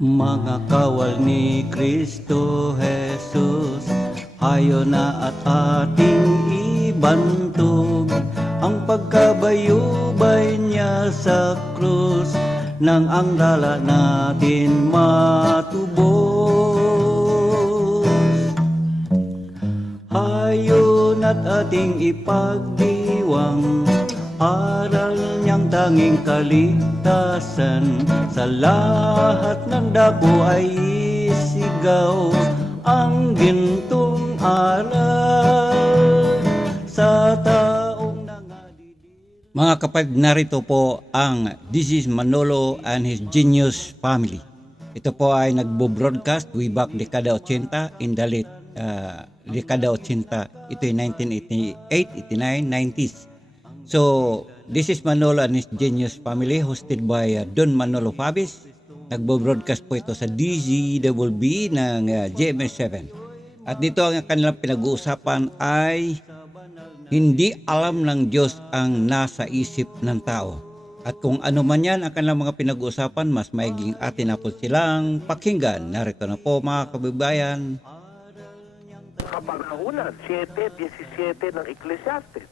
Mga kawal ni Kristo Jesus, hayo na at ating ibantog ang pagkabayubay niya sa krus, nang ang dala natin matubos. Hayo na't ating ipagdiwang aral niyang tanging kaligtasan. Sa lahat ng dako ay isigaw ang gintong aral sa taong nangadidir. Mga kapatid, narito po ang This is Manolo and his Genius Family. Ito po ay nagbo-broadcast way back dekada 80 in the late dekada 80. Ito ay 1988, 89, 90s. So, this is Manolo and his Genius Family, hosted by Don Manolo Fabis. Nagbo-broadcast po ito sa DZWB ng GMS7. At dito ang kanilang pinag-uusapan ay hindi alam ng Diyos ang nasa isip ng tao. At kung ano man yan ang kanilang mga pinag-uusapan, mas maiging atin na po silang pakinggan. Narito na po mga kababayan. Kapanahunan, 7:17 ng Ecclesiastes.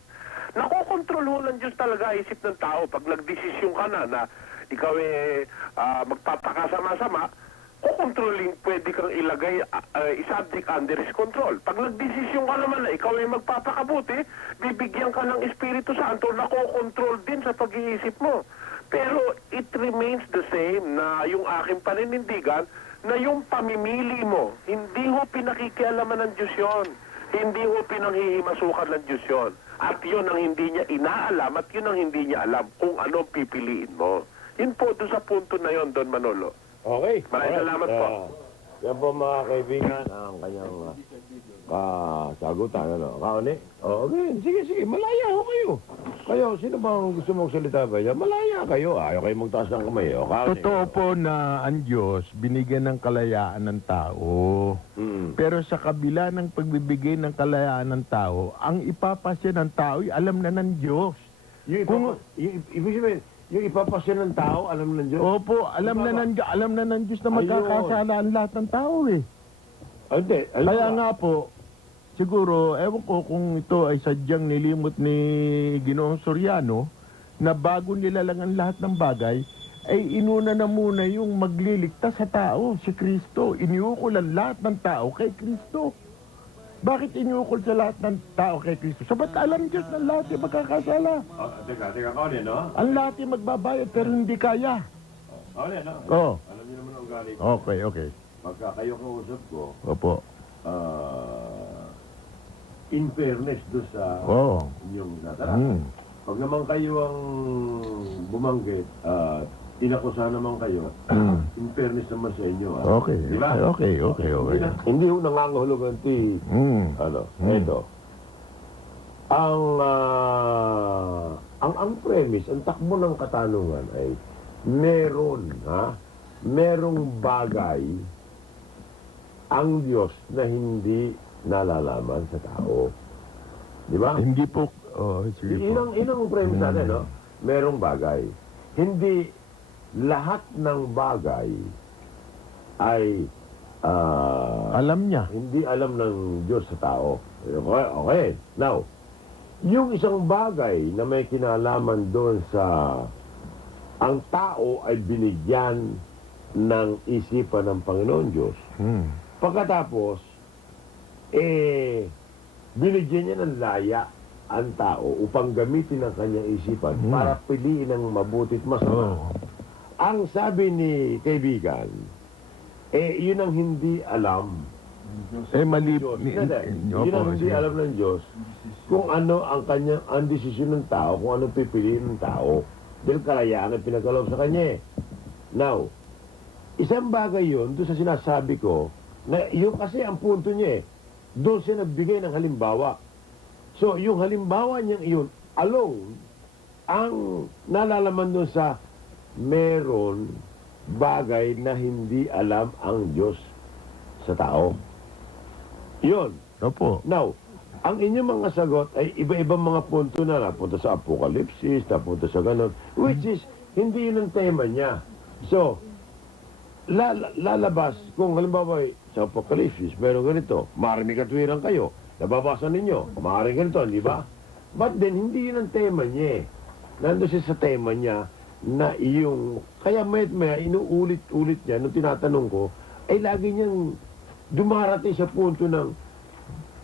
Nakokontrol ho ng Diyos talaga isip ng tao. Pag nagdesisyon ka na ikaw magpapakasama-sama, kukontrolling, pwede kang ilagay subject under his control. Pag nagdesisyon ka naman na ikaw ay magpapakabuti, bibigyan ka ng Espiritu Santo na kukontrol din sa pag-iisip mo. Pero it remains the same na yung aking paninindigan na yung pamimili mo, hindi ho pinakikialaman ng Diyos yun. Hindi ho pinanghihimasukan ng Diyos yun. At yun ang hindi niya inaalam at yun ang hindi niya alam kung ano pipiliin mo. Yun po doon sa punto na yun, Don Manolo. Okay. Maraming salamat po. Yan po mga kaibigan ang kanyang kasagutan. Ano? Kauni? Okay, sige. Malaya ho kayo. Kayo, sino bang gusto mong salita ba yan? Malaya kayo. Ayaw kayo magtaas ng kamay. O, kauni. Totoo po na ang Diyos binigyan ng kalayaan ng tao. Pero sa kabila ng pagbibigay ng kalayaan ng tao, ang ipapasya ng tao ay alam na ng Diyos. Ibig sabihin, yung ipapasya ng tao, alam ng Diyos? Opo, alam na ng Diyos na magkakasala ang lahat ng tao eh. Hindi. Kaya nga po, siguro, ewan ko kung ito ay sadyang nilimot ni Ginoong Soriano, na bago nilalang ang lahat ng bagay, ay inuna na muna yung magliligtas sa tao, si Kristo. Iniukol ang lahat ng tao kay Kristo. Bakit iniukol sa lahat ng tao kay Kristo? Sabat alam Diyos na lahat yung magkakasala. Teka, kauni, no? Ang lahat yung magbabayad pero hindi kaya. Kauni, no? Oo. Alam niyo naman ang ugali ko. Okay. Pagka kayo kausap ko, Opo. in fairness doon sa Oo. inyong natara. Pag naman kayo ang bumanggit, inakusahan naman kayo, in fairness naman sa inyo. Okay. Di ba? Okay. Hindi ho nangangahulugan ito. Ang premise, ang takbo ng katanungan ay merong bagay ang Diyos na hindi nalalaman sa tao. Di ba? Hindi po. Sige po. Inang premise natin, no? Merong bagay. Hindi lahat ng bagay ay Alam niya. hindi alam ng Diyos sa tao. Okay. Now, yung isang bagay na may kinalaman doon sa ang tao ay binigyan ng isipan ng Panginoon Diyos. Pagkatapos, binigyan niya ng laya ang tao upang gamitin ang kanyang isipan para piliin ang mabutit masama. Ang sabi ni kaibigan, yun ang hindi alam Mali. Diyos. Yun ang hindi alam ng Diyos kung ano ang desisyon ng tao, kung ano pipiliin ng tao. Dahil kalayaan ang pinagkaloob sa kanya. Now, isang bagay yun, doon sa sinasabi ko, na yun kasi ang punto niya doon siya nagbigay ng halimbawa. So, yung halimbawa niyang iyon, alone, ang nalalaman doon sa meron bagay na hindi alam ang Diyos sa tao. Yun. Opo. Now, ang inyong mga sagot ay iba-ibang mga punto na napunta sa Apokalipsis, napunta sa ganon, which is, hindi yun ang tema niya. So, lalabas, kung halimbawa sa Apocalypse, meron ganito, maaaring may katwiran kayo, nababasa ninyo, maaaring ganito, di ba? But then, hindi yun ang tema niya eh. Nandun siya sa tema niya na yung, kaya may inuulit-ulit niya, nung tinatanong ko, ay lagi niyang dumarating sa punto ng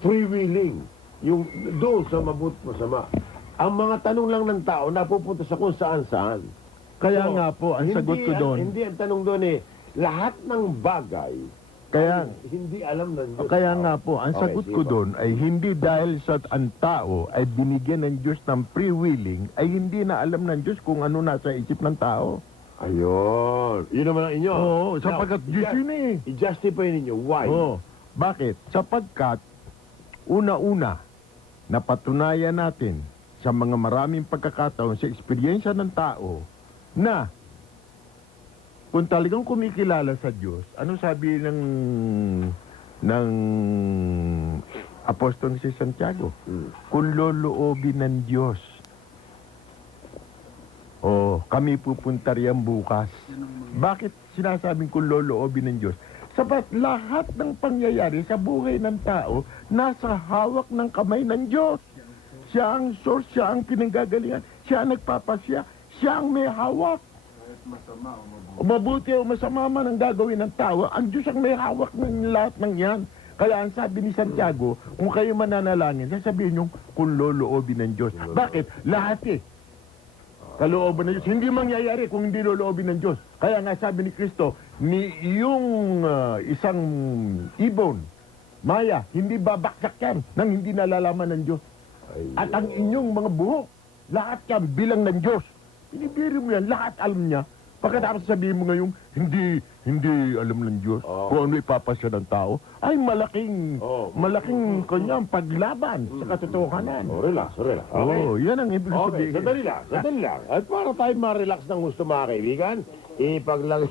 free willing, yung doon sa mabuti masama. Ang mga tanong lang ng tao napupunta sa kung saan-saan. Kaya So, nga po, ang sagot ko doon, Hindi ang tanong doon eh, lahat ng bagay, kaya, hindi alam ng Diyos. kaya nga po, ang Okay, sagot sige ko po. doon ay hindi dahil sa ang tao ay binigyan ng Diyos ng free willing, ay hindi na alam ng Diyos kung ano nasa isip ng tao. Ayun. Yun naman ang inyo. Oo, Now, sapagkat Diyos yun eh. I-justify ninyo. Why? Oo. Bakit? Sapagkat, una-una, napatunayan natin sa mga maraming pagkakataon sa eksperyensya ng tao na kung talagang kumikilala sa Diyos, ano sabi ng apostol si Santiago? Kung loloobin ng Diyos, kami pupunta riyan bukas. Bakit sinasabing kung loloobin ng Diyos? Sapat lahat ng pangyayari sa buhay ng tao nasa hawak ng kamay ng Diyos. Siya ang source, siya ang pinanggagalingan, siya ang nagpapasya, siya ang may hawak. O mabuti o masama man ang gagawin ng tao, ang Diyos ang may hawak ng lahat ng yan. Kaya ang sabi ni Santiago, kung kayo mananalangin, sasabihin nyo kung loloobin ng Diyos. Bakit? Lahat eh. Kalooban ng Diyos. Hindi mangyayari kung hindi loloobin ng Diyos. Kaya nga sabi ni Kristo, yung isang ibon, Maya, hindi babaksak yan nang hindi nalalaman ng Diyos. At ang inyong mga buhok, lahat yan bilang ng Diyos. Inibiri mo yan, lahat alam niya. Pagkatapos sabihin mo ngayon, hindi alam ng Diyos kung ano ipapasya ng tao, ay malaking kanyang paglaban sa katotohanan. Relax. Okay. Yan ang ibig Okay, sabihin. sandali lang. At para tayo ma-relax ng gusto mga kaibigan, ipaglagay...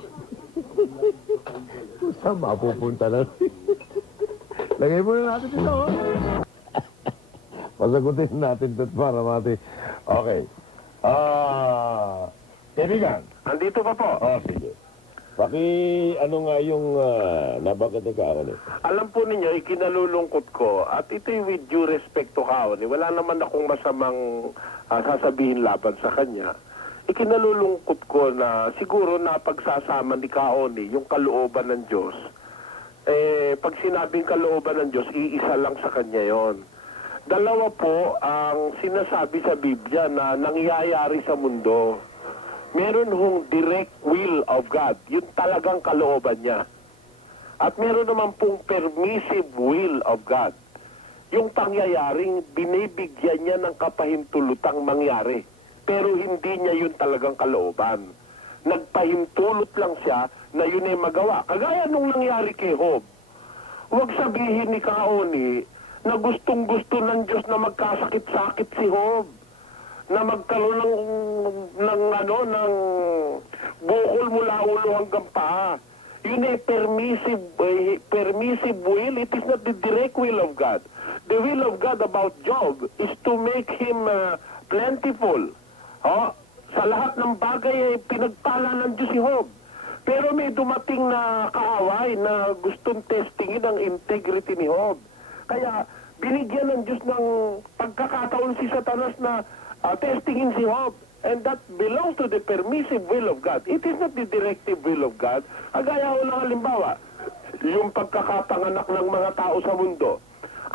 Saan mapupunta na? Lagay mo na natin ito. Pasagutin natin ito para mati. Okay. Kaibigan. Andito pa po. Sige. Ano nga yung nabagat na kaano? Alam po ninyo, ikinalulungkot ko, at ito'y with due respect to Kaoni, wala naman akong masamang sasabihin laban sa kanya. Ikinalulungkot ko na siguro na pagsasama ni Kaoni, yung kalooban ng Diyos, pag sinabing kalooban ng Diyos, iisa lang sa kanya yon. Dalawa po ang sinasabi sa Biblia na nangyayari sa mundo. Meron hong direct will of God. Yun talagang kalooban niya. At meron naman pong permissive will of God. Yung pangyayaring binibigyan niya ng kapahintulutang mangyari. Pero hindi niya yun talagang kalooban. Nagpahintulot lang siya na yun ay magawa. Kagaya nung nangyari kay Job. Huwag sabihin ni Kaoni na gustong-gusto ng Diyos na magkasakit-sakit si Job. Na magkaroon ng bukol mula ulo hanggang paa. Yun ay permissive will. It is not the direct will of God. The will of God about Job is to make him plentiful. Sa lahat ng bagay ay pinagpala ng Diyos si Job. Pero may dumating na kaaway na gustong testingin ang integrity ni Job. Kaya binigyan ng Diyos ng pagkakataon si Satanas na testingin si Job. And that belongs to the permissive will of God. It is not the directive will of God. Agaya ko ng halimbawa, yung pagkakapanganak ng mga tao sa mundo.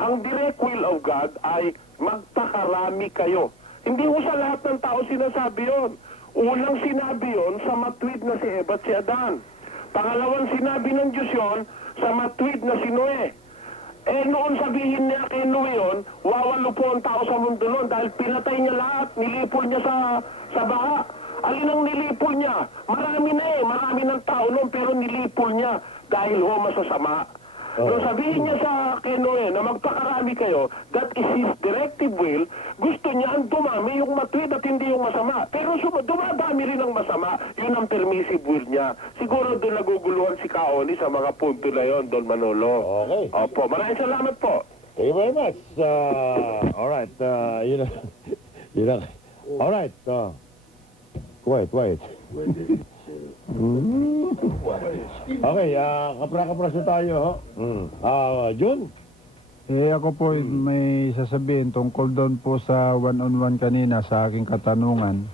Ang direct will of God ay magpakarami kayo. Hindi ko sa lahat ng tao sinasabi yon. Unang sinabi yon sa matwid na si Eva at si Adan. Pangalawang sinabi ng Diyos yon sa matwid na si Noe. Noon sabihin niya kay Noe yun, wawalo po ang tao sa mundo noon dahil pinatay niya lahat, nilipol niya sa baha. Alin ang nilipol niya? Marami ng tao noon pero nilipol niya dahil masasama. So sabihin niya sa kay Noe na magpakarami kayo, that is his directive will. Gusto niya ang dumami yung matwid at hindi yung masama. Pero dumadami rin ang masama, yun ang permissive will niya. Siguro doon naguguluhan si Kaoni sa mga punto na yon, Don Manolo. Okay. Opo, maraming salamat po. Thank you very much. Alright, Alright, quiet. Okay, kapra-kapraso tayo, ho. Jun? Ako po may sasabihin tungkol doon po sa one-on-one kanina sa aking katanungan.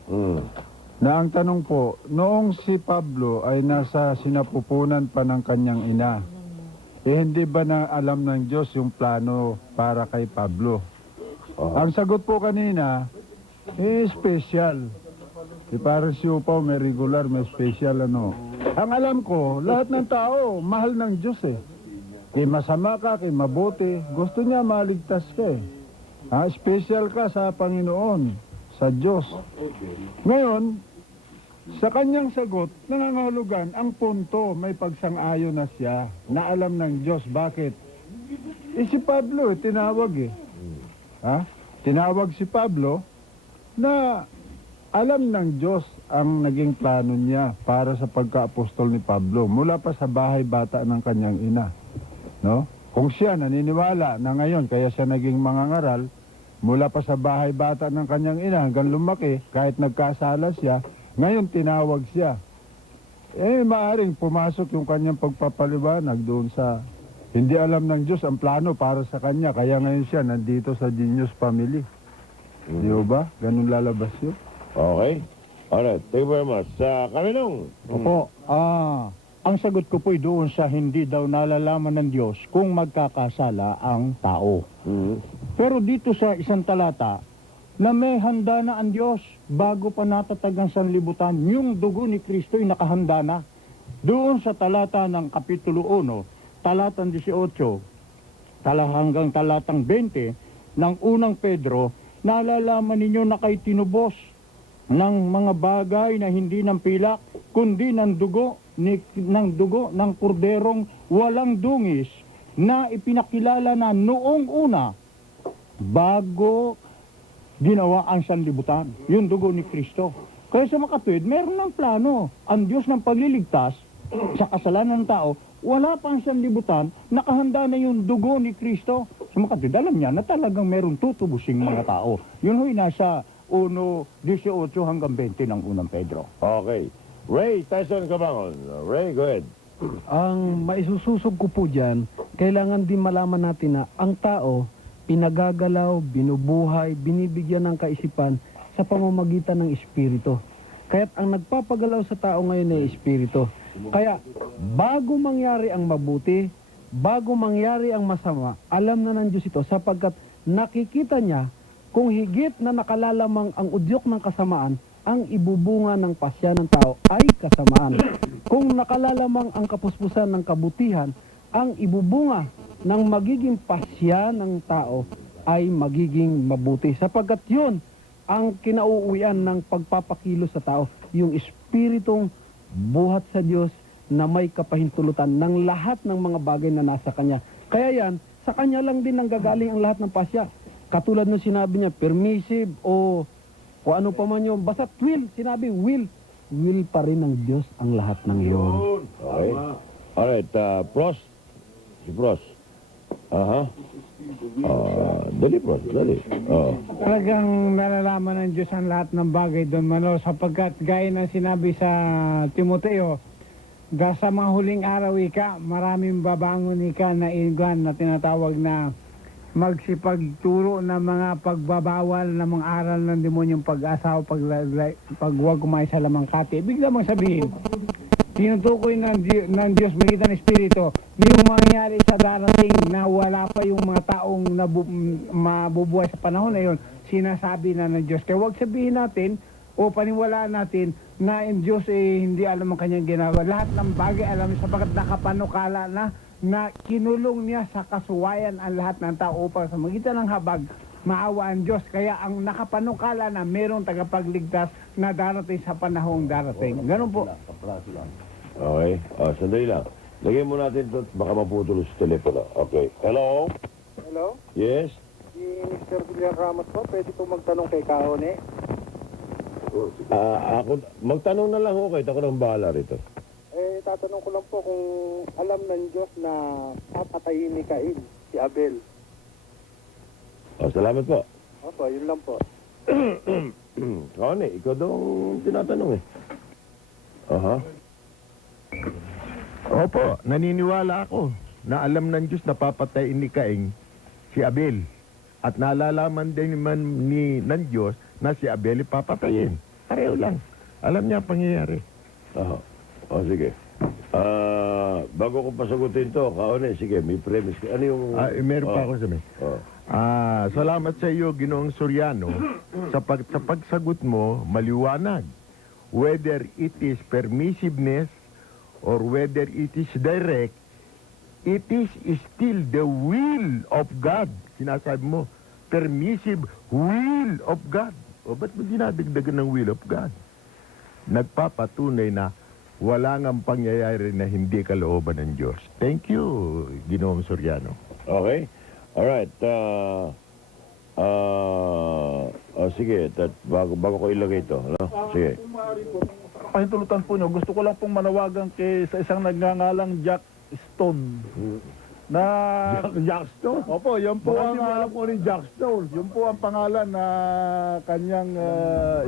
Na ang tanong po, noong si Pablo ay nasa sinapupunan pa ng kanyang ina, hindi ba na alam ng Diyos yung plano para kay Pablo? Ang sagot po kanina, special. Parang si Upaw may regular, may special ano. Ang alam ko, lahat ng tao, mahal ng Diyos eh. Kay masama ka, kay mabuti, gusto niya maligtas ka eh. Special ka sa Panginoon, sa Diyos. Ngayon, sa kanyang sagot, nangangahulugan ang punto, may pagsang-ayon na siya, na alam ng Diyos. Bakit? Si Pablo, tinawag eh. Tinawag si Pablo na alam ng Diyos ang naging plano niya para sa pagka-apostol ni Pablo mula pa sa bahay bata ng kanyang ina. No? Kung siya naniniwala na ngayon kaya siya naging mangangaral mula pa sa bahay bata ng kanyang ina hanggang lumaki, kahit nagkasala siya, ngayon tinawag siya. Maaring pumasok yung kanyang pagpapaliwanag doon sa hindi alam ng Diyos ang plano para sa kanya, kaya ngayon siya nandito sa Genius Family. Di ba? Ganun lalabas yun. Okay. Alright, thank you very much. Kaminong. Opo, ang sagot ko po ay doon sa hindi daw nalalaman ng Diyos kung magkakasala ang tao. Pero dito sa isang talata, na may handa na ang Diyos bago pa natatag ang sanlibutan, yung dugo ni Kristo ay nakahanda na. Doon sa talata ng Kapitulo 1, talatang 18, hanggang talatang 20 ng unang Pedro, nalalaman ninyo na kay tinubos ng mga bagay na hindi ng pilak, kundi ng dugo ng kurderong walang dungis na ipinakilala na noong una bago ginawa ang sanlibutan, yung dugo ni Kristo. Kaya sa makatwid, meron ng plano ang Diyos ng pagliligtas sa kasalanan ng tao. Wala pa ang sanlibutan, nakahanda na yung dugo ni Kristo. Sa makatwid, alam niya na talagang meron tutubusing mga tao. Yun ho'y nasa 1:18 hanggang 20 ng unang Pedro. Okay. Ray Tyson Cabangon. Ray, go ahead. Ang maisususog ko po dyan, kailangan din malaman natin na ang tao, pinagagalaw, binubuhay, binibigyan ng kaisipan sa pamamagitan ng Espiritu. Kaya't ang nagpapagalaw sa tao ngayon ay Espiritu. Kaya, bago mangyari ang mabuti, bago mangyari ang masama, alam na ng Diyos ito sapagkat nakikita niya kung higit na nakalalamang ang udyok ng kasamaan, ang ibubunga ng pasya ng tao ay kasamaan. Kung nakalalamang ang kapuspusan ng kabutihan, ang ibubunga ng magiging pasya ng tao ay magiging mabuti. Sapagkat yun ang kinauuwian ng pagpapakilo sa tao, yung espiritong buhat sa Diyos na may kapahintulutan ng lahat ng mga bagay na nasa Kanya. Kaya yan, sa Kanya lang din nanggagaling ang lahat ng pasya. Katulad ng sinabi niya, permissive o ano pa man yun, basta will, sinabi will pa rin ng Diyos ang lahat ng iyon. Okay. Alright, Pros. Si Pros. Dali, Pros, dali. Talagang nalalaman ng Diyos ang lahat ng bagay doon, Manolo, sapagkat gaya ng sinabi sa Timoteo, sa mga huling araw ika, maraming babangon ika na inguan na tinatawag na magsipagturo ng mga pagbabawal ng mga aral ng demonyong pag-asawa, pag huwag kumain sa lamang kati. Ibig lamang sabihin, tinutukoy ng Diyos magitan ng Espiritu, yung mangyari sa darating na wala pa yung mga taong mabubuhay sa panahon na yun, sinasabi na ng Diyos. Kaya huwag sabihin natin o paniwalaan natin na ang Diyos hindi alam ang kanyang ginagawa. Lahat ng bagay alam niya sapagkat nakapanukala na kinulong niya sa kasuwayan ang lahat ng tao upang sa magitan ng habag maawa ang Diyos. Kaya ang nakapanukala na mayroong tagapagligtas na darating sa panahong darating. Ganun po. Okay. Sandali lang. Lagyan mo natin ito, baka maputulo sa telepono. Okay. Hello? Hello? Yes? Si Mr. Villar Ramos po, pwede po magtanong kay Kaone? Magtanong na lang ho kayo. Ako nang bahala rito. Tatanong ko lang po kung alam ng Diyos na papatayin ni Cain, si Abel. Salamat po. Opo, yun lang po. Kone, ikaw daw ang tinatanong eh. Opo, naniniwala ako na alam ng Diyos na papatayin ni Cain si Abel. At nalalaman din naman ng Diyos na si Abel papatayin. Pareho lang. Alam niya ang pangyayari. Oo. O, sige. Bago ko pasagutin to, Kaone, sige, may premise. Ano yung... Meron pa ako sabihin. Oh. Salamat sa iyo, Ginoong Soriano, sa pagsagot mo, maliwanag. Whether it is permissiveness or whether it is direct, it is still the will of God. Sinasabi mo, permissive will of God. O ba't mo dinadagdagan ng will of God? Nagpapatunay na wala ngang pangyayari na hindi kalooban ng Diyos. Thank you, Ginoong Soriano. Okay? Alright. Sige, bago ko ilagay ito. Ano? Sige. Pahintulutan po nyo, gusto ko lang pong manawagan sa isang nagngangalang Jack Stone. Na Jack Stone? Opo, yan po Baka ang di mo alam kung ano yung Jack Stone. yun po ang pangalan na kanyang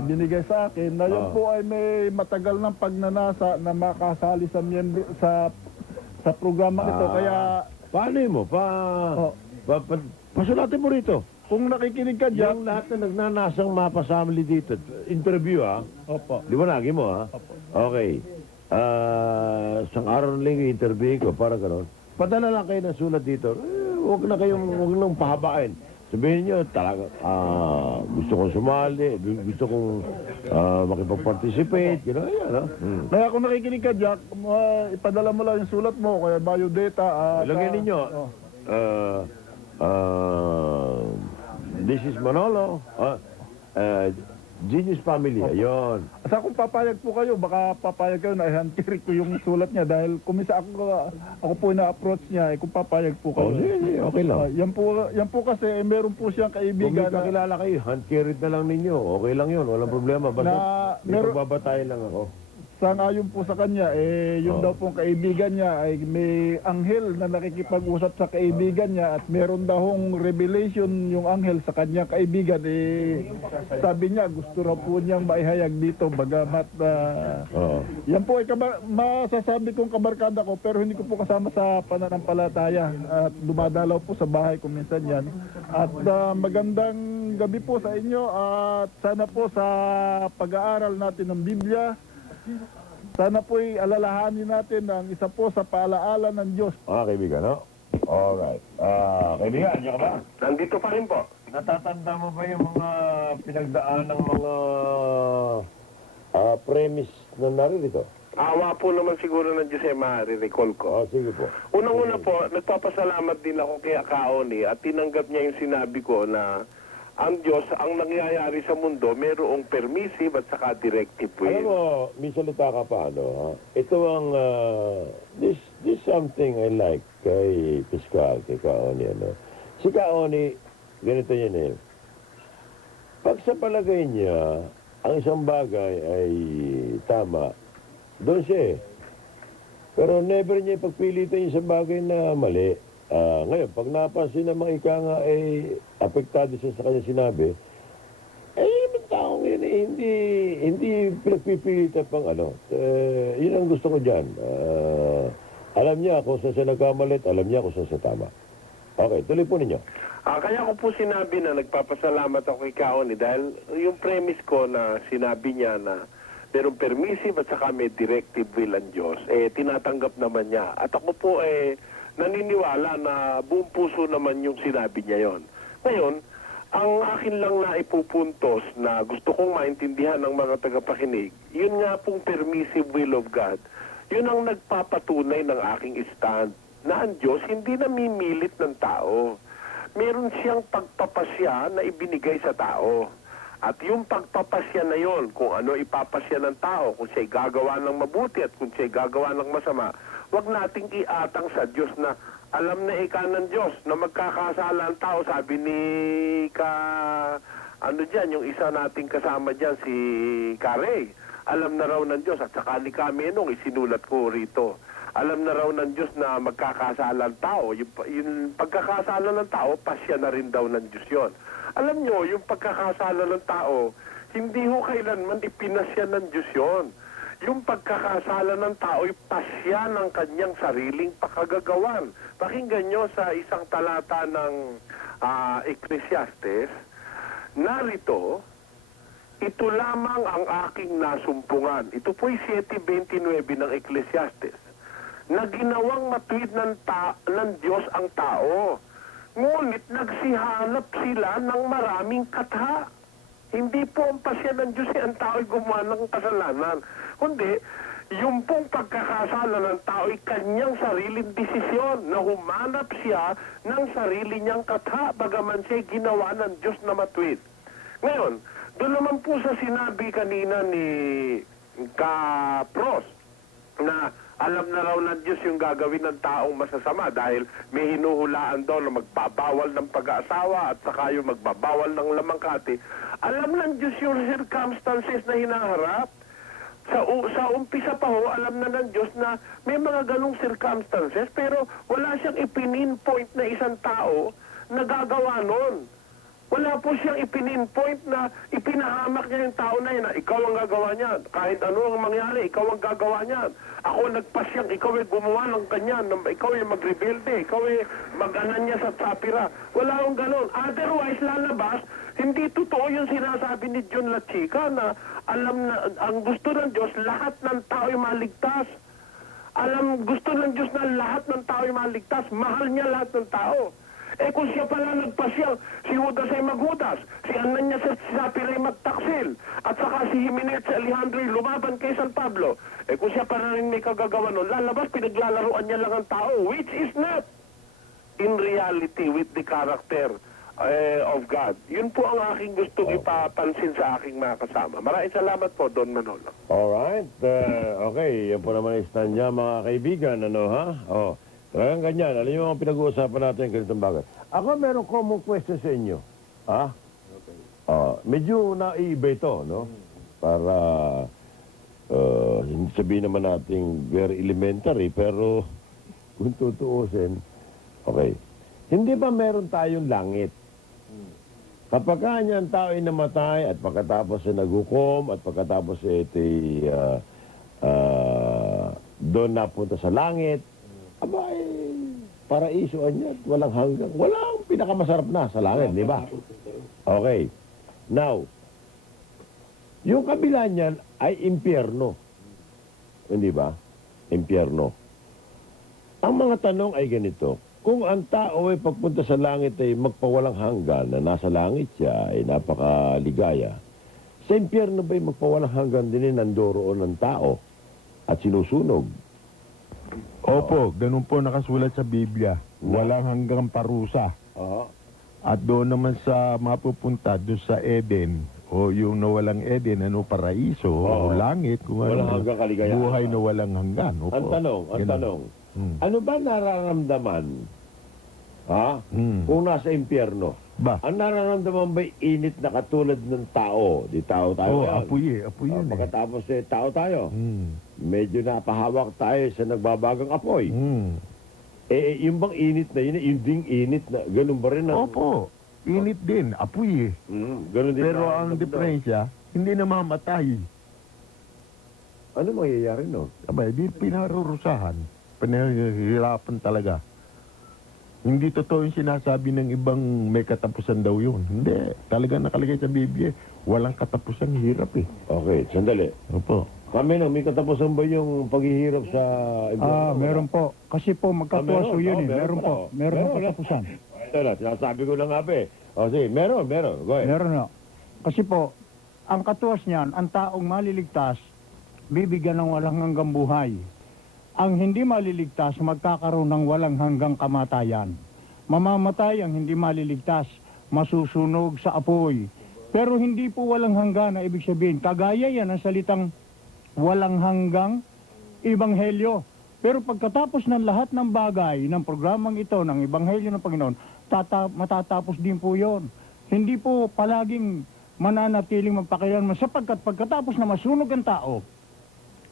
ibinigay sa akin na yun po ay may matagal ng pagnanasa na makasali sa miyembro sa programa nito. Kaya Paano mo? Pasulatin mo rito. kung nakikinig ka, Jack, Yung lahat na nagnanasang mapasamli dito, interview opo. Liwanagin mo Okay. Isang araw na lang interview ko, para gano'n. Padala lang kayo ng sulat dito. Huwag nang pahabain. Sabihin nyo, talaga, gusto kong sumali, gusto kong makipag-participate, ayan. Kaya kung nakikinig ka, Jack, ipadala mo lang yung sulat mo, kaya biodata. Ilagay ninyo, this is Manolo, Genius Family, ayun. Sa kung papayag po kayo, baka papayag kayo na i-handkerry ko yung sulat niya dahil kung minsan ako po na-approach niya, kung papayag po kayo. Sige, okay lang. Yan po kasi, meron po siyang Kung may kaibigan na kakilala kayo, hand-carried na lang ninyo. Okay lang yun, walang problema. Basta may pagbabatayan lang ako. sangayon po sa kanya, yun daw pong kaibigan niya ay may anghel na nakikipag-usap sa kaibigan niya at meron daw hong revelation yung anghel sa kanya kaibigan. Sabi niya, gusto raw po niyang maihayag dito bagamat yan po ay masasabi kong kabarkada ko pero hindi ko po kasama sa pananampalataya at dumadalaw po sa bahay ko minsan yan. At magandang gabi po sa inyo at sana po sa pag-aaral natin ng Biblia, sana po'y alalahanin natin ang isa po sa paalaala ng Diyos. Kaibigan, no? Alright. Kaibigan, niyo ka ba? Nandito pa rin po. Natatanda mo ba yung mga pinagdaan ng mga premise na naririto? Awa po naman siguro ng Diyos ay ma-recall ko. Sige po. Unang-una po, nagpapasalamat din ako kay Kaoni at tinanggap niya yung sinabi ko na ang Diyos, ang nangyayari sa mundo, mayroong permissive at saka directive Alam will. mo, may salita ka pa, Ito ang, this something I like kay Pascal, kay Kaoni, Si Kaoni, ganito yan Pag sa palagay niya, ang isang bagay ay tama, doon siya Pero never niya ipagpilitan yung isang bagay na mali. Ngayon, pag napansin ng mga ika nga apektado siya sa kanya sinabi, yung taong yun hindi pinagpipilitan pang yun ang gusto ko dyan. Alam niya kung saan siya nagkamalit, alam niya kung saan siya tama. Okay, tuloy po ninyo. Kaya ko po sinabi na nagpapasalamat ako kay Kaoni dahil yung premise ko na sinabi niya na merong permissive at saka may directive will ang Diyos, tinatanggap naman niya. At ako po naniniwala na buong puso naman yung sinabi niya yon. Ngayon, ang akin lang na ipupuntos na gusto kong maintindihan ng mga tagapakinig, yun nga pong permissive will of God, yun ang nagpapatunay ng aking stand na ang Diyos hindi namimilit ng tao. Meron siyang pagpapasya na ibinigay sa tao. At yung pagpapasya na yon, kung ano ipapasya ng tao, kung siya'y gagawa ng mabuti at kung siya'y gagawa ng masama, wag nating iatang sa Diyos na alam na ng Diyos na magkakasala ang tao. Sabi ni yung isa nating kasama dyan, si Kare, alam na raw ng Diyos at saka ni Kamenong, isinulat ko rito. Alam na raw ng Diyos na magkakasala ang tao. Yung pagkakasala ng tao, pasya na rin daw ng Diyos yon. Alam nyo, yung pagkakasala ng tao, hindi ho kailanman ipinasya ng Diyos yon. yung pagkakasala ng tao ay pasya ng kanyang sariling pakagagawan. Pakinggan nyo sa isang talata ng Ecclesiastes, narito, ito lamang ang aking nasumpungan. Ito po'y 7:29 ng Ecclesiastes, na ginawang matuwid ng Diyos ang tao. Ngunit nagsihanap sila ng maraming katha. Hindi po ang pasya ng Diyos ang tao ay gumawa ng kasalanan. Kundi, yung pong pagkakasala ng tao ay kanyang sariling desisyon na humanap siya ng sarili niyang katha, bagaman siya ginawa ng Diyos na matuwid. Ngayon, doon naman po sa sinabi kanina ni Kapros, na alam na raw ng Diyos yung gagawin ng taong masasama dahil may hinuhulaan daw na magbabawal ng pag-aasawa at saka yung magbabawal ng lamangkati. Alam ng Diyos yung circumstances na hinaharap. Sa umpisa pa ho, alam na ng Diyos na may mga ganong circumstances, pero wala siyang ipinin-point na isang tao na gagawa nun. Wala po siyang ipinin-point na ipinahamak niya yung tao na yun na ikaw ang gagawa niyan. Kahit ano ang mangyari, ikaw ang gagawa niyan. Ako nagpasyang, ikaw ay gumawa ng kanyan, ikaw ay mag-rebuild, ikaw ay mag-anan niya sa Sapira. Wala akong ganon. Otherwise, lalabas, hindi totoo yung sinasabi ni John Lachica na alam na, ang gusto ng Diyos, lahat ng tao ay maligtas. Gusto ng Diyos na lahat ng tao ay maligtas. Mahal niya lahat ng tao. Eh kung siya pala nagpasyang, si Judas ay maghudas, si Ananias at si Sapphira ay magtaksil, at saka si Jimenez at Alejandro ay lumaban kay San Pablo. Eh kung siya pala rin may kagagawa nun, lalabas, pinaglalaruan niya lang ang tao, which is not in reality with the character of God. Yun po ang aking gustong ipapansin sa aking mga kasama. Maraming salamat po, Don Manolo. Alright. Okay, yan po naman ang stand niya, mga kaibigan. Ano, ha? Oh. Talagang ganyan. Alam niyo ang pinag-uusapan natin ganitong bagay. Ako meron common question sa inyo. Ha? Okay. Medyo naiiba ito, no? Para hindi sabihin naman natin very elementary, pero kung tutuusin, okay. Hindi ba meron tayong langit? Kapag kanya ang tao ay namatay at pagkatapos ay naghukom at pagkatapos ay doon napunta sa langit, abay, paraisuan niya at walang hanggang. Walang pinakamasarap na sa langit, di ba? Okay. Now, yung kabila niyan ay impyerno. Hindi ba? Impyerno. Ang mga tanong ay ganito. Kung ang tao ay pagpunta sa langit ay magpawalang hanggan na nasa langit siya ay napakaligaya, sa impyerno ba ay magpawalang hanggan din nandoroon ng tao at sinusunog? Opo, ganun po nakasulat sa Biblia. Walang hanggang parusa. At doon naman sa mapupunta, doon sa Eden, o yung nawalang Eden, paraiso, o langit, kung Walang ano, hanggang kaligayaan. buhay na walang hanggan. Opo. Ang tanong, ano ba nararamdaman, kung nasa impyerno? Ba? Ang nararamdaman ba'y init na katulad ng tao? Di tao tayo yan. Apoy yun Pagkatapos tao tayo. Medyo napahawak tayo sa nagbabagang apoy. Yung bang init na yun, yung ding init na, ganun ba rin? Opo, init din, apoy Ganun din. Pero ang diferensya, hindi na mamatay. Ano mangyayari no? Abay, di pinarurusahan. Pinahihirapan talaga. Hindi totoo yung sinasabi ng ibang may katapusan daw yun. Hindi. Talaga nakalagay sa Biblia. Walang katapusan, hirap eh. Okay, sandali. Opo. Kami may katapusan ba yung paghihirap sa... Meron po. Kasi po magkatuwaso yun eh. Meron po. Meron po katapusan. Ito na, sinasabi ko lang nga O sige, meron. Go ahead. Meron na. Kasi po, ang katuwas niyan, ang taong maliligtas, bibigyan ng walang hanggang buhay. Ang hindi maliligtas, magkakaroon ng walang hanggang kamatayan. Mamamatay ang hindi maliligtas, masusunog sa apoy. Pero hindi po walang hanggan na ibig sabihin. Kagaya yan ang salitang walang hanggang ebanghelyo. Pero pagkatapos ng lahat ng bagay ng programang ito, ng ebanghelyo ng Panginoon, matatapos din po yon. Hindi po palaging mananatiling magpakilanman sapagkat pagkatapos na masunog ang tao,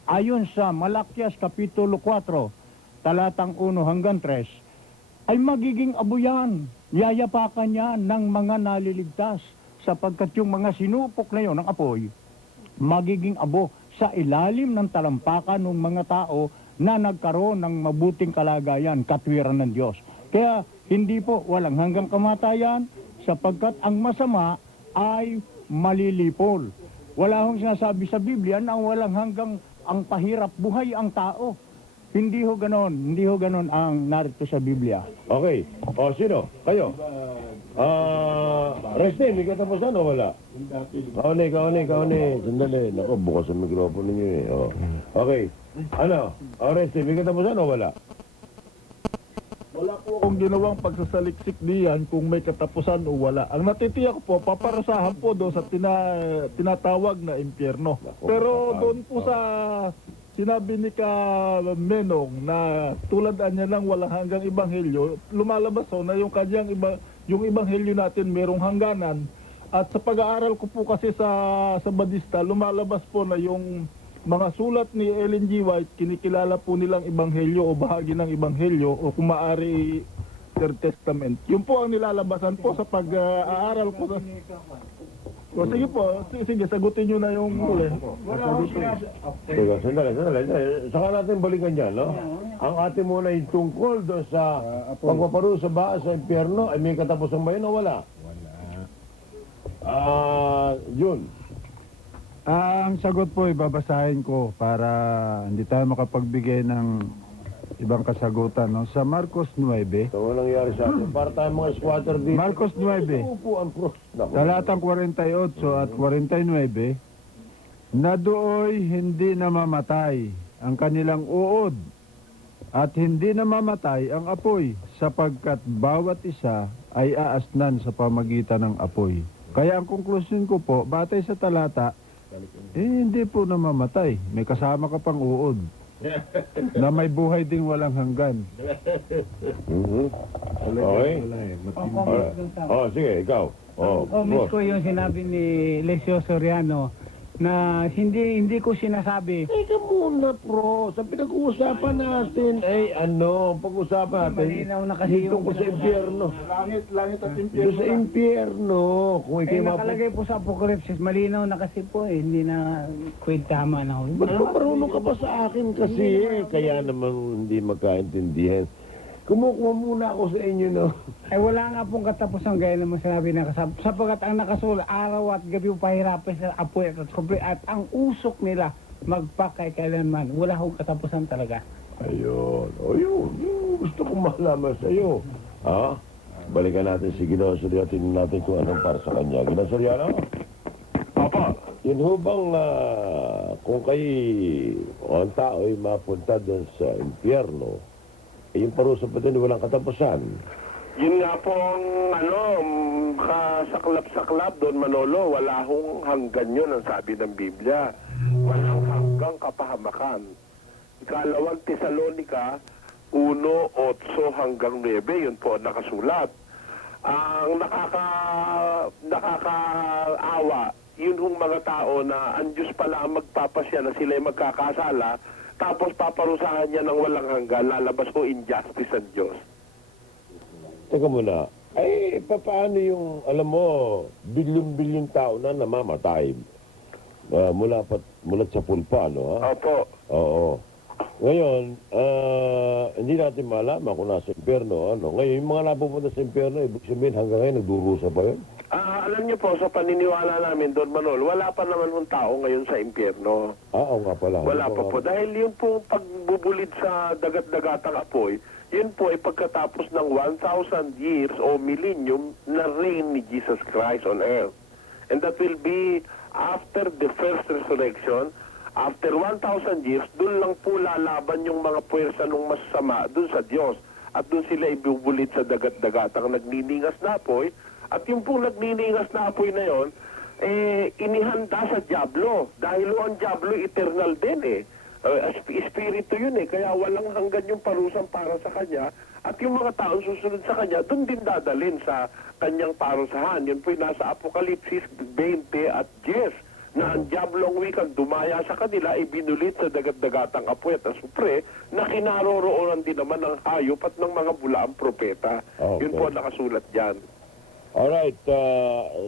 ayon sa Malakias Kapitulo 4, talatang 1 hanggang 3, ay magiging abo yan. Yayapakan niya ng mga naliligtas sapagkat yung mga sinupok na yon ng apoy, magiging abo sa ilalim ng talampakan ng mga tao na nagkaroon ng mabuting kalagayan, katwiran ng Diyos. Kaya hindi po walang hanggang kamatayan sapagkat ang masama ay malilipol. Wala hong sinasabi sa Biblia na walang hanggang ang pahirap buhay ang tao. Hindi ho ganon ang narito sa Biblia. Okay. O, sino? Kayo? Reste, may katapusan o wala? Kaone. Sandali. Naku, bukas ang mikropono ninyo eh. O. Okay. Ano? Reste, may katapusan o wala? Wala po akong ginawang pagsasaliksik diyan kung may katapusan o wala. Ang natitiyak po, paparasahan po doon sa tinatawag na impyerno. Pero doon po sa sinabi ni Menong na tulad niya ng walang hanggang ibanghelyo, lumalabas ho na yung kanyang yung ibanghelyo natin merong hangganan. At sa pag-aaral ko po kasi sa Badista, lumalabas po na yung mga sulat ni Ellen G. White, kinikilala po nilang ibanghelyo o bahagi ng ibanghelyo o kung maaari Third Testament. Yun po ang nilalabasan po sa pag-aaral ko. O sige po, sige, sagutin nyo na yung huli. Teka, sandali. Saka natin balikan yan, no? Ang ating muna yung tungkol doon sa pagpaparusa ba sa impyerno, ay may katapusan ba yun o wala? Yun. Ang sagot po ibabasahin ko para hindi tayo makapagbigay ng ibang kasagutan. No? Sa Marcos 9, So, walang nangyari sa atin. Para tayong mga squatter dito. Marcos 9, Upo ang pros. talatang 48 at 49, na dooy hindi namamatay ang kanilang uod at hindi namamatay ang apoy sapagkat bawat isa ay aasnan sa pamagitan ng apoy. Kaya ang konklusyon ko po, batay sa talata, hindi po namamatay. May kasama ka pang uod na may buhay ding walang hanggan. Okay. Sige, ikaw. Miss ko yung sinabi ni Lesio Soriano na hindi ko sinasabi. Teka muna, bro. Sa pinag-uusapan natin, pag-uusapan natin, Malinaw na kasi dito ko sa impyerno. Langit at Dito impyerno. sa impyerno. Kung ikay Nakalagay po sa Apocalypse, malinaw na kasi po hindi na tama na ho. Ba't pa marunong ka pa sa akin kasi Kaya naman hindi magkaintindihan. Kumukuha muna ako sa inyo, no? Ay wala nga pong katapusan gaya naman sinabi na sapagat ang nakasulat araw at gabi pahirapan sa apoy at ang usok nila magpakay kailanman. Wala akong katapusan talaga. Ayun. Yun gusto kong malaman sa iyo. Ha? Balikan natin si Ginoong Soriano. Tingnan natin kung anong para sa kanya. Ginoong Soriano? Papa. Yun ho bang kung ang tao ay mapunta doon sa impyerno, yung parusa pa din walang katapusan. Yun nga pong kasaklap-saklap doon, Manolo, wala hong hanggan yun ang sabi ng Biblia. Walang hanggang kapahamakan. Ikalawang Tesalonica 1:8 hanggang 9, yun po ang nakasulat. Ang nakakaawa, yun hong mga tao na ang Diyos pala ang magpapasya na sila'y magkakasala, tapos paparusahan niya ng walang hanggan, lalabas ho injustice ang Diyos. Teka muna. Paano yung, alam mo, bilyon-bilyon tao na namamatay mula sa pulpa, no? Ha? Opo. Oo. Ngayon, hindi natin malaman kung nasa impyerno, ano. Ngayon, yung mga napupunta sa impyerno, ibig sabihin hanggang ngayon nagdurusa pa yun? Alam niyo po, sa paniniwala namin, Don Manol, wala pa naman ng tao ngayon sa impyerno. Oo nga pala. Wala pa po. Dahil yung po pagbubulid sa dagat-dagatang apoy, yun po ay pagkatapos ng 1,000 years o millennium na reign ni Jesus Christ on earth. And that will be after the first resurrection. After 1,000 years, doon lang po lalaban yung mga puwersa ng masama doon sa Diyos. At doon sila ibubulit sa dagat-dagatang nagniningas na apoy. At yung pong nagniningas na apoy na yon, inihanda sa Diablo. Dahil ang Diablo eternal din espiritu yun kaya walang hanggan yung parusan para sa kanya. At yung mga taong susunod sa kanya, doon din dadalhin sa kanyang parusahan. Yun po yung nasa Apokalipsis 20 at 10. Na ang Diablo ang wikang dumaya sa kanila, ibinulit sa dagat-dagatang apoy at asupre na kinaroroonan din naman ng hayop at ng mga bulaang propeta. Okay. Yun po ang nakasulat dyan. Alright,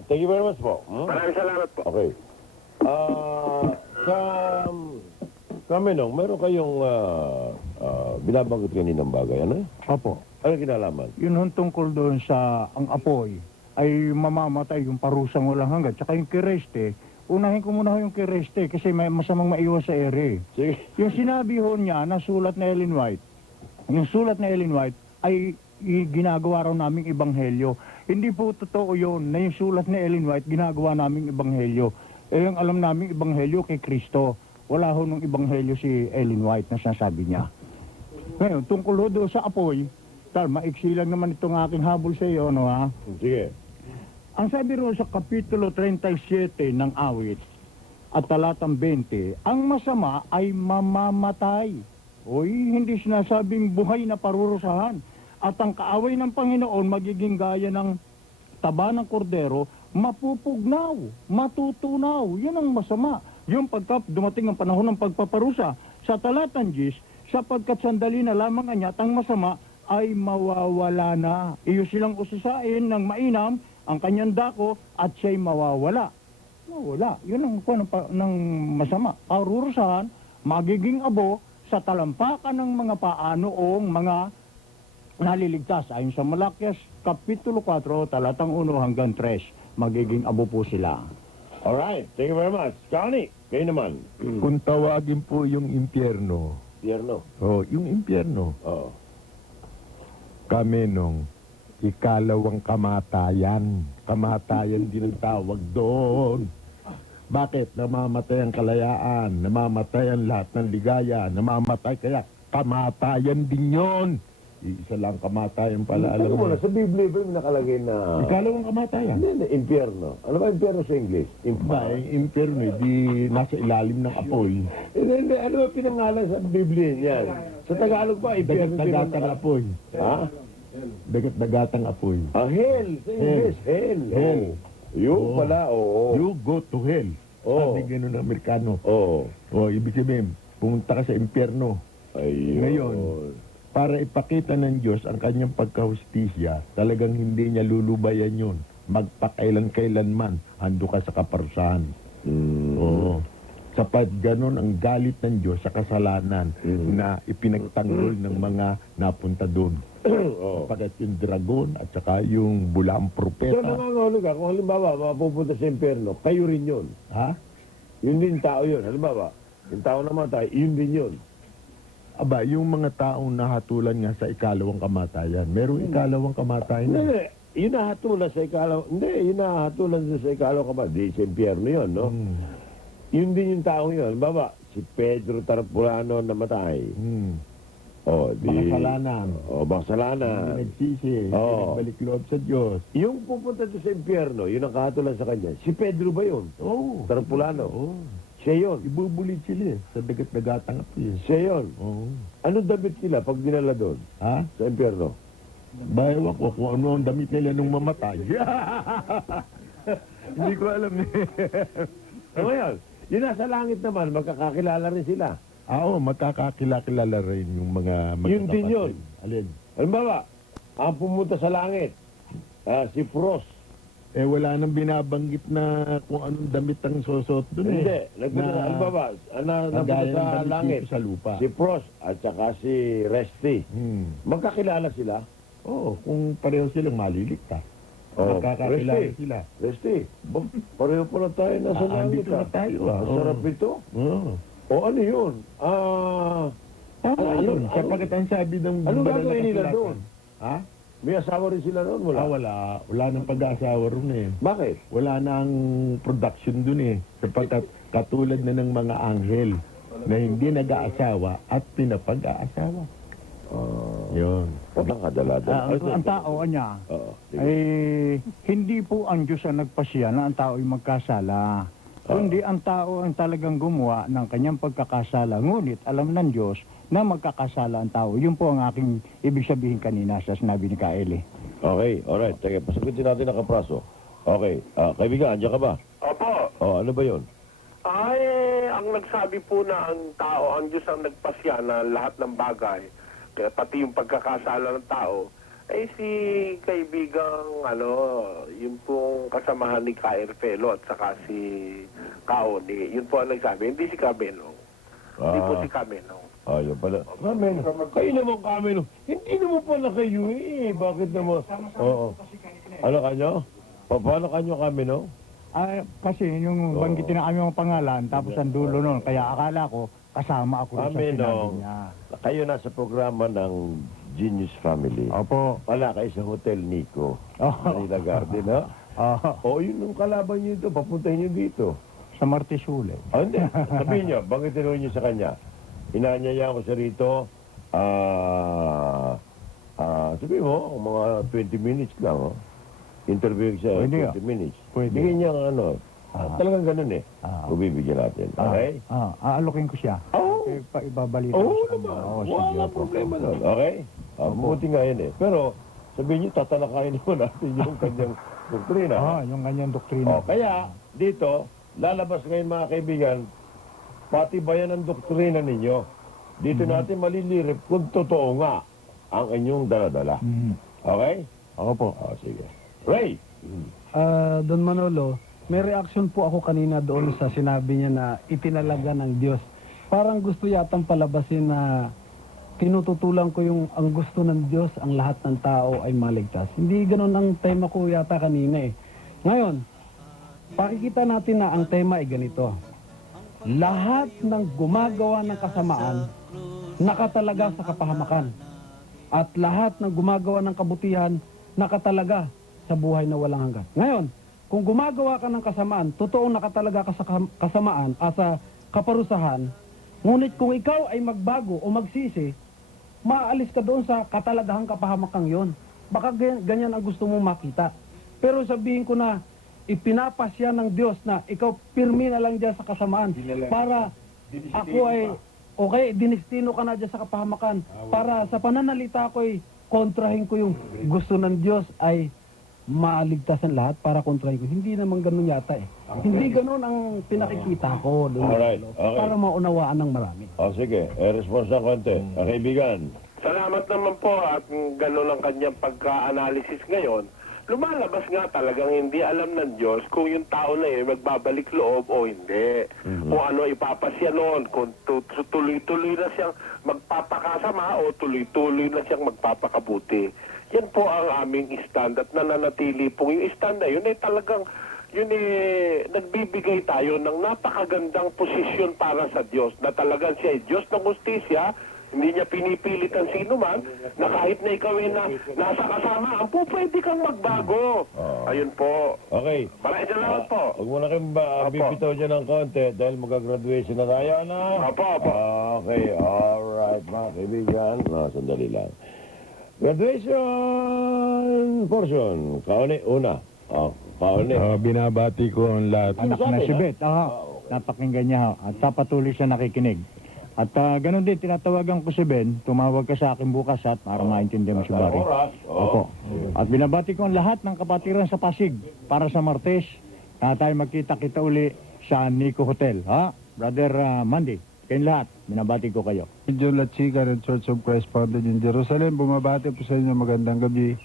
thank you very much po. Maraming salamat po. Okay. Kamenong, meron kayong binabanggit kaninang bagay. Ano? Opo. Ano kinalaman? Yun hong tungkol doon sa ang apoy ay mamamatay yung parusang walang hanggan. Tsaka yung kireste, unahin ko muna yung kireste kasi may masamang maiwas sa ere. Sige. Yung sinabi ho niya na sulat na Ellen White, yung sulat na Ellen White ay ginagawa raw naming ebanghelyo. Hindi po totoo yun na yung sulat na Ellen White ginagawa naming ebanghelyo. Eh yung alam naming ebanghelyo kay Kristo. Wala ho nung ebanghelyo si Ellen White na sinasabi niya. Ngayon, tungkol ho doon sa apoy, maiksi lang naman itong aking habol sa iyo, no ha? Sige. Ang sabi ro sa Kapitulo 37 ng Awit at talatang 20, ang masama ay mamamatay. Oy, hindi sinasabing buhay na parurusahan. At ang kaaway ng Panginoon magiging gaya ng taba ng kordero, mapupugnaw, matutunaw. Yun ang masama. Yung pagka dumating ang panahon ng pagpaparusa sa talatang 10, sapagkat sandali na lamang anya at ang masama ay mawawala na. Iyo silang ususain ng mainam ang kanyang dako at siya'y mawawala. Mawala. Yun ang ng masama. Parurusahan, magiging abo sa talampakan ng mga paanoong mga naliligtas. Ayon sa Malakias, Kapitulo 4, talatang 1 hanggang 3. Magiging abo po sila. Alright, thank you very much. Connie, kayo naman. Kung tawagin po yung impyerno, Pierno. yung impyerno, Oo. Kamenong, ikalawang kamatayan. Kamatayan din ang tawag doon. Bakit? Namamatay ang kalayaan, namamatay ang lahat ng ligaya, namamatay kaya kamatayan din yon. Isa lang kamatayan pala, alam Alam mo. mo na, sa Biblia ba yung nakalagay na... Ikalawang kamatayan. Hindi, impyerno. Ano ba impyerno sa English? Ba, yung impyerno, di nasa ilalim ng apoy. Hindi, ano ba pinangalan sa Biblia niyan? Sa Tagalog ba, impyerno Dagat-dagatang apoy. Ha? Dagat-dagatang apoy. Hell. Sa English, hell. Hell. Yung Oo. pala, oo. You go to hell. Oo. Sabi ganun ng Amerikano. Oo. O, ibig sabihin, pumunta ka sa impyerno. Ayun. Ngayon, para ipakita ng Diyos ang kanyang pagkahustisya, talagang hindi niya lulubayan yun. Magpakailan-kailanman, ando ka sa kaparusahan. Oo. Sapat ganun ang galit ng Diyos sa kasalanan na ipinagtanggol ng mga napunta doon. Oo. Sapagat yung dragon at saka yung bulaang So, propeta. nangangahuli ka, kung halimbawa, mapupunta sa impyerno, kayo rin yun. Ha? Yun din tao yun. Halimbawa, yung tao namatay, yun din yun. Aba, yung mga taong nahatulan nga sa ikalawang kamatayan. Merong ikalawang kamatayan. Hindi, yun nahatulan sa ikalaw. Hindi, yun nahatulan sa ikalaw ka ba? Di sa impyerno yun, no? Yun din yung taong yun. Baba, si Pedro Tarpulano namatay. O, di... Makasalanan. O, makasalanan. Nagsisi. Oo. Balik loob sa Diyos. Yung pupunta doon sa impyerno, yun ang kahatulan sa kanya. Si Pedro ba yun? Oo. Tarpulano. Oo. Siya yun. Ibubulit sila sa dagat-dagatang api. Siya yun. Oo. Anong damit nila pag dinala doon Ha? sa impyerno? Bayaw ko kung ano ang damit nila nung mamatay. Hindi ko alam eh. So, ngayon, yun nasa langit naman, magkakakilala rin sila. Oo, magkakakilala rin yung mga Yun din yun. Alin? Halimbawa, ang pumunta sa langit, si Frost. Eh, wala nang binabanggit na kung anong damit ang susot doon eh. Hindi, nagpunta Na- halimbawa, napunta Kagaya ng sa damit langit, dito sa lupa. si Frost at saka si Resty. Magkakilala sila. Oo, kung pareho silang maliligtas. Oh, Magkakakilala Resty. sila. Resty, pareho pala tayo nasa langit. Andito na tayo ah. Ang sarap ito. Oo. O ano yun? Tama yun. Sapagkat ang sabi ng Ano banal na gagawin nila kasulatan. doon? Ha? May asawa rin sila doon? Wala. Wala. Wala nang pag-aasawa ron eh. Bakit? Wala nang production dun eh. Sapagkat katulad na ng mga anghel na hindi nag-aasawa at pinapag-aasawa. Yun. Walang kadaladan. Ang tao niya, Oo. hindi po ang Diyos ang nagpasya na ang tao ay magkasala. Kundi ang tao ang talagang gumawa ng kanyang pagkakasala. Ngunit alam ng Diyos na magkakasala ang tao. Yun po ang aking ibig sabihin kanina sa sinabi ni Kaeli. Okay, alright. Teka, pasagutin natin ang kapraso. Okay, kaibigan, andyan ka ba? Opo. Ano ba yun? Ay, ang nagsabi po na ang tao, ang Diyos ang nagpasya na lahat ng bagay, kaya pati yung pagkakasala ng tao, Eh si kaibigang yung pong kasamahan ni Kairfelo at saka si Kaoni, yun po ang nagsabi, hindi si Camelo. Hindi po si Camelo. Yun pala. Camelo. Kayo naman Camelo. Hindi naman pala kayo eh. Bakit naman? Oo. Ano kanyo? Paano kanyo Camelo? Kasi yung banggitin na kami ang pangalan, tapos ang dulo nun, kaya akala ko kasama ako sa sinabi Camelo. niya. Kayo nasa programa ng Genius Family. Opo. Wala kayo sa Hotel Nico. Oh. Manila Garden, ha? Oh, O, yun yung kalaban nyo ito. Papuntahin nyo dito. sa Martes Ule. Hindi. Sabihin nyo, banggitin nyo sa kanya. Inanyaya ko siya rito. Sabihin mo, mga 20 minutes lang, oh. Interview siya, Pwede 20 minutes. Pwede. Bigyan niya ng talagang ganun eh. Bibigyan natin. Okay? Aalokin ko siya. Ibabalita ko Oo sa kanya. naman. Oo, sige, Wala opo. problema doon. Okay? Buti nga yun eh. Pero, sabihin niyo, tatalakayin naman natin yung kanyang doktrina. Yung kanyang doktrina. Kaya, dito, lalabas ngayon mga kaibigan, pati bayan ang doktrina ninyo. Dito natin malilirip kung totoo nga ang inyong daladala. Okay? Opo. Sige. Ray! Don Manolo, may reaction po ako kanina doon sa sinabi niya na itinalaga ng Diyos. Parang gusto yatang palabasin na tinututulan ko yung ang gusto ng Diyos, ang lahat ng tao ay maligtas. Hindi ganoon ang tema ko yata kanina eh. Ngayon, pakikita natin na ang tema ay ganito. Lahat ng gumagawa ng kasamaan, nakatalaga sa kapahamakan. At lahat ng gumagawa ng kabutihan, nakatalaga sa buhay na walang hanggan. Ngayon, kung gumagawa ka ng kasamaan, totoong nakatalaga ka sa kasamaan at sa kaparusahan, ngunit kung ikaw ay magbago o magsisi, maalis ka doon sa katalagahang kapahamakang yon. Baka ganyan ang gusto mong makita. Pero sabihin ko na, ipinapasya ng Diyos na ikaw pirmi na lang dyan sa kasamaan para ako ay, dinistino ka na dyan sa kapahamakan para sa pananalita ko ay kontrahin ko yung gusto ng Diyos ay maaligtas ang lahat para kontrahin ko. Hindi naman ganun yata eh. Hindi ganun ang pinakikita ko doon. Alright, okay. Para maunawaan ng marami. Sige. Response ng konti. Kaibigan. Salamat naman po at gano'n ang kanyang pagka-analysis ngayon. Lumalabas nga talagang hindi alam ng Diyos kung yung tao na yun magbabalik loob o hindi. Kung ano ipapasya noon, kung tuloy-tuloy na siyang magpapakasama o tuloy-tuloy na siyang magpapakabuti. Yan po ang aming stand at nananatili po. Yung stand na yun ay talagang nagbibigay tayo ng napakagandang posisyon para sa Diyos na talagang siya ay Diyos ng hustisya. Hindi niya pinipilit ang sino man na kahit na ikaw ay nasa kasama, pwede kang magbago. Ayun po. Okay. Maraming salamat po. Huwag mo na kayong bibitaw dyan ng konti dahil mag-graduation na tayo, ano? Opo. Okay, alright, mga kaibigan. Sandali lang. Graduation portion. Kauni, una. Kauni. Binabati ko ang lahat. Anak na si Beth. Napakinggan niya. At patuloy siya nakikinig. At ganun din, tinatawagan ko si Ben, tumawag ka sa akin bukas at para maintindihan mo si Barry. Opo. At binabati ko ang lahat ng kapatiran sa Pasig para sa Martes na tayo magkita-kita uli sa Nico Hotel. Brother Mandy, kayong lahat, binabati ko kayo. John Lachica ng Church of Christ founded in Jerusalem. Bumabati po sa inyo magandang gabi.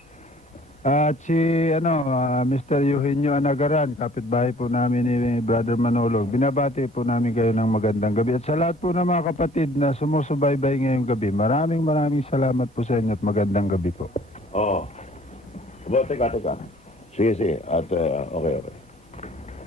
At si Mr. Eugenio Anagaran, kapitbahay po namin ni Brother Manolo. Binabati po namin kayo ng magandang gabi. At sa lahat po ng mga kapatid na sumusubaybay ngayong gabi, maraming salamat po sa inyo at magandang gabi po. Teka. Sige. At okay.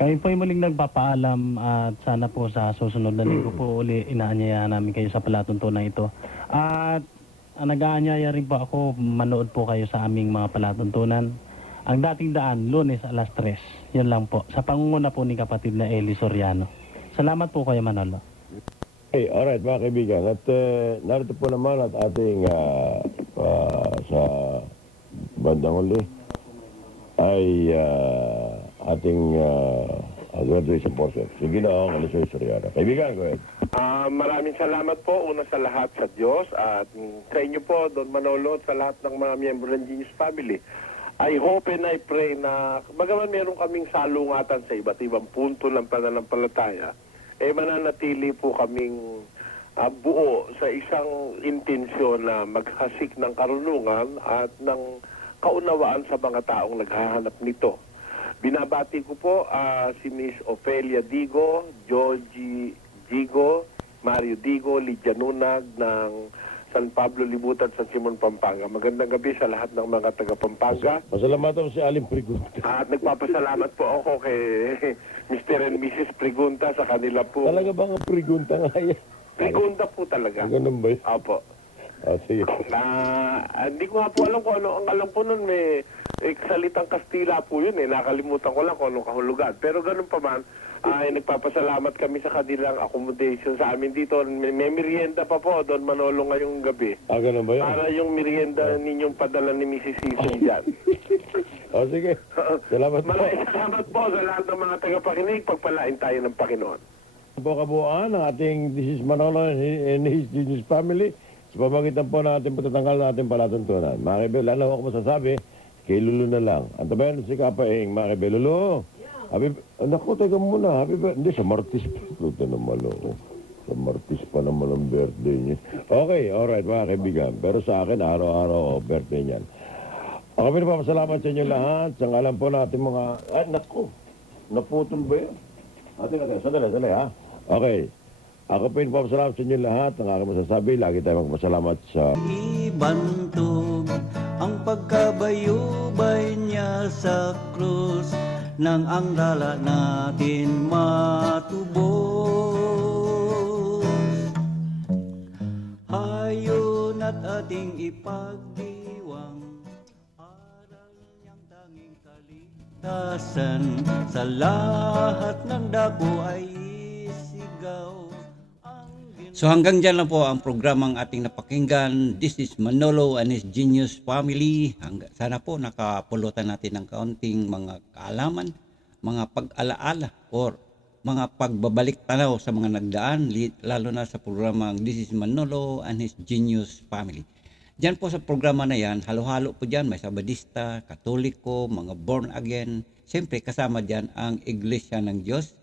Kami po ay muling nagpapaalam at sana po sa susunod na linggo po uli inaanyaya namin kayo sa palatuntunan ito. At nag-aanyaya rin po ako, manood po kayo sa aming mga palatuntunan. Ang dating daan, Lunes alas 3. Yan lang po. Sa pangunguna po ni kapatid na Eli Soriano. Salamat po kayo, Manolo. Okay, alright mga kaibigan. At narito po naman at ating sa bandang huli ay ating graduation portion. Sige na ako, Eli Soriano. Kaibigan, go ahead. Maraming salamat po una sa lahat sa Diyos at sa inyo po, Don Manolo, at sa lahat ng mga miyembro ng Genius Family. I hope and I pray na bagaman meron kaming salungatan sa iba't ibang punto ng pananampalataya, mananatili po kaming buo sa isang intensyon na maghasik ng karunungan at ng kaunawaan sa mga taong naghahanap nito. Binabati ko po si Miss Ofelia Digo, Georgie Digo, Mario Digo, Lydia Nunag ng San Pablo Libutan, San Simon, Pampanga. Magandang gabi sa lahat ng mga taga Pampanga. Pasalamatan si Aling Prigunta. At nagpapasalamat po ako kay Mr. and Mrs. Pregunta sa kanila po. Talaga ba ang Prigunta nga yan? Pregunta po talaga. Ganun ba yun? Opo. Sige. Hindi ko nga po alam kung ano. Ang alam ko nun may salitang Kastila po yun eh. Nakalimutan ko lang kung anong kahulugan. Pero ganun pa man, ay nagpapasalamat kami sa kanilang accommodation sa amin dito. May merienda pa po doon Manolo ngayong gabi. Ganun ba yun? Para yung merienda ninyong padala ni Mrs. Sison dyan. Sige. Salamat po. Maraming salamat po sa lahat ng mga tagapakinig. Pagpalain tayo ng Panginoon. Po kabuuan ng ating This is Manolo and his genius family. Sa pamagitan po natin patatanggal natin palatuntunan. Mga kaibigan, lalo ako masasabi, kay Lulu na lang. Ang tabayan si Kapaing, mga kaibigan, Lulu. Naku, teka muna. Happy birthday. Hindi, sa Martis pa. Ito naman, sa Martis pa naman ang birthday niya. Okay, alright, mga kaibigan. Pero sa akin, araw-araw birthday niyan. Ako pinapasalamat sa inyo lahat. Sa ngalan po natin mga... naku. Naputol ba yan? Sandali, ha? Okay. Ako pinapasalamat sa inyo lahat. Ang aking masasabi, lagi tayo magpasalamat sa... Ibantog ang pagkabayubay niya sa krus nang ang dala natin matubos. Hayon at ating ipagdiwang aral niyang tanging kaligtasan sa lahat ng dako ay isigaw. So hanggang dyan lang po ang programang ating napakinggan. This is Manolo and his genius family. Sana po nakapulutan natin ng kaunting mga kaalaman, mga pag-alaala or mga pagbabalik tanaw sa mga nagdaan, lalo na sa programang This is Manolo and his genius family. Diyan po sa programa na yan, halo-halo po dyan, may Sabadista, Katoliko, mga born again. Siyempre kasama dyan ang Iglesia ng Diyos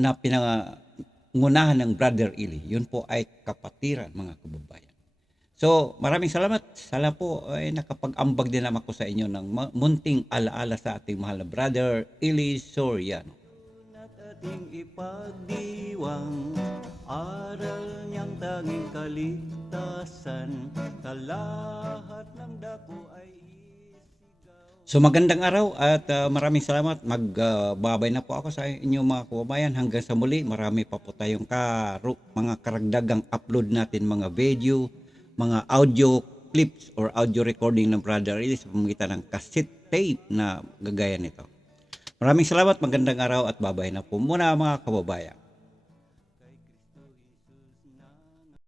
na ngunahan ng Brother Ili. Yun po ay kapatiran, mga kababayan. So, maraming salamat. Sana po ay nakapag-ambag din naman ako sa inyo ng munting alaala sa ating mahal na Brother Ili Soriano. At ating ipagdiwang, aral niyang tanging kaligtasan, sa lahat ng dako ay So magandang araw at maraming salamat. Magbabay na po ako sa inyo mga kababayan. Hanggang sa muli, marami pa po tayong mga karagdagang upload natin, mga video, mga audio clips or audio recording ng Brother Eli sa pamamagitan ng cassette tape na gagaya nito. Maraming salamat, magandang araw at babay na po muna mga kababayan.